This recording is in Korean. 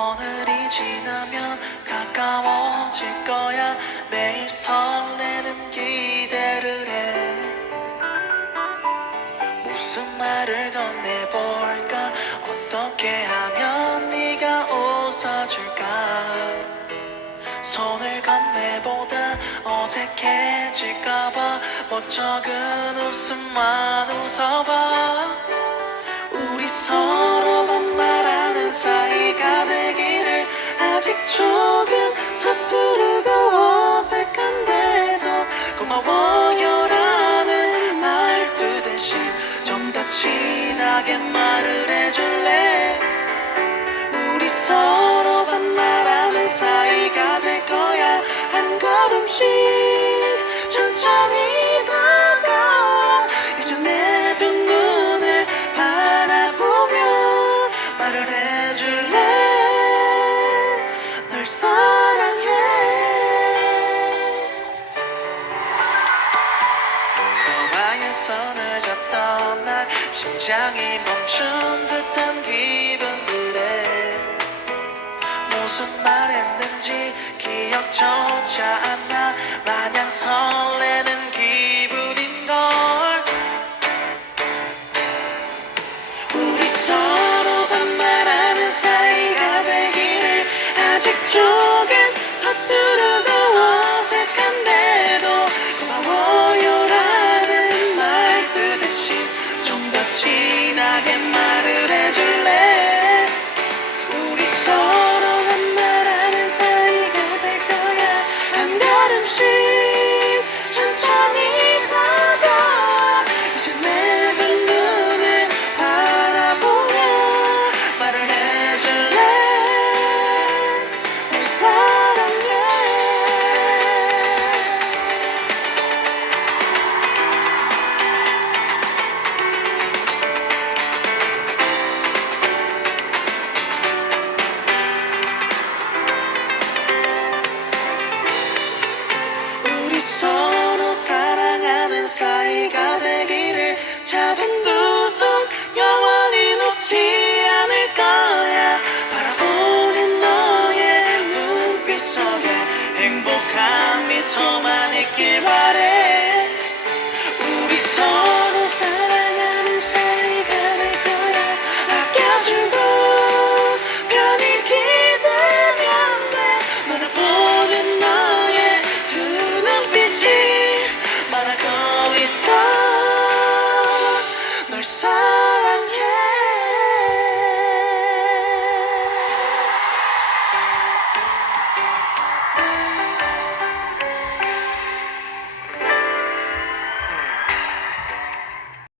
오늘이 지나면 가까워질 거야. 매일 설레는 기대를 해. 무슨 말을 건네볼까? 어떻게 하면 네가 웃어줄까? 손을 건네보다 어색해질까봐. 멋쩍은 웃음만 웃어봐. 우리 서 진하게 말을 해줄래? 우리 서로 반말하는 사이가 될 거야. 한 걸음씩 천천히 다가와. 이제 내 두 눈을 바라보며 말을 해줄래? 널 사랑 너와의 손을 잡던 날 심장이 멈춘 듯한 기분들에 무슨 말 했는지 기억조차 안 나 마냥 설레는 걸 잡은 두 손 영원히 놓지